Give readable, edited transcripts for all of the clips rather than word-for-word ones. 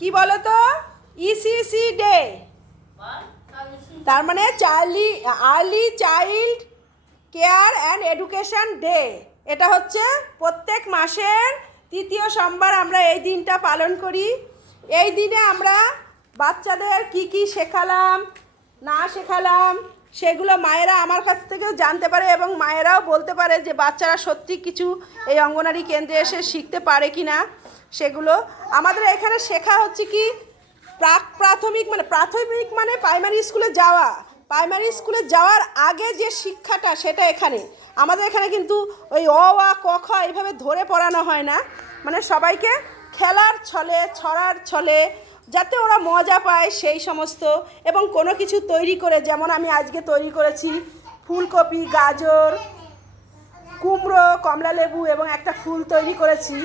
কি বলো তো? ইসিসি ডে, তার মানে early child care and education day. এটা হচ্ছে প্রত্যেক মাসের তৃতীয় সোমবার আমরা এই দিনটা পালন করি। এই দিনে আমরা বাচ্চাদের কি কি শেখালাম না শেখালাম সেগুলো মায়েরা আমার কাছ থেকে জানতে পারে এবং মায়েরাও বলতে পারে যে বাচ্চারা সত্যি কিছু এই অঙ্গনারী কেন্দ্রে এসে শিখতে পারে কি না। সেগুলো আমাদের এখানে শেখা হচ্ছে কি প্রাথমিক মানে প্রাইমারি স্কুলে যাওয়া, প্রাইমারি স্কুলে যাওয়ার আগে যে শিক্ষাটা সেটা এখানে আমাদের এখানে কিন্তু ওই অ আ ক খ এইভাবে ধরে পড়ানো হয় না, মানে সবাইকে খেলার ছলে ছড়ার ছলে যাতে ওরা মজা পায় সেই সমস্ত, এবং কোনো কিছু তৈরি করে, যেমন আমি আজকে তৈরি করেছি ফুলকপি, গাজর, কুমড়ো, কমলালেবু এবং একটা ফুল তৈরি করেছি।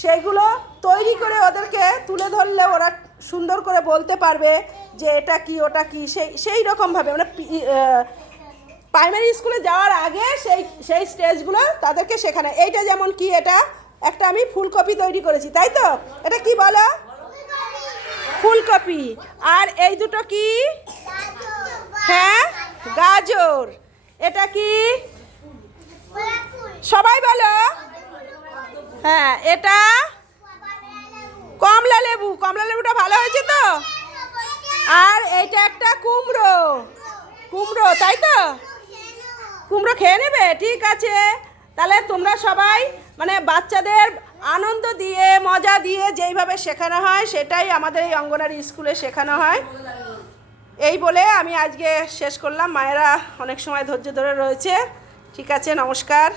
সেইগুলো তৈরি করে ওদেরকে তুলে ধরলে ওরা সুন্দর করে বলতে পারবে যে এটা কি ওটা কি, সেই রকমভাবে মানে প্রাইমারি স্কুলে যাওয়ার আগে সেই স্টেজগুলো তাদেরকে শেখানো। এইটা যেমন কি, এটা একটা আমি ফুলকপি তৈরি করেছি, তাই তো? এটা কি বলো? ফুলকপি। আর এই দুটো কি? হ্যাঁ, গাজর। এটা কি? সবাই বলো। হ্যাঁ, এটা কমলা লেবু। কমলা লেবুটা ভালো হয়েছে তো? আর এইটা একটা কুমড়ো, তাই তো? কুমড়ো খেয়ে নেবে? ঠিক আছে, তাহলে তোমরা সবাই মানে বাচ্চাদের আনন্দ দিয়ে মজা দিয়ে যেইভাবে শেখানো হয় সেটাই আমাদের এই অঙ্গনারী স্কুলে শেখানো হয়। এই বলে আমি আজকে শেষ করলাম। মায়েরা অনেক সময় ধৈর্য ধরে রয়েছে। ঠিক আছে, নমস্কার।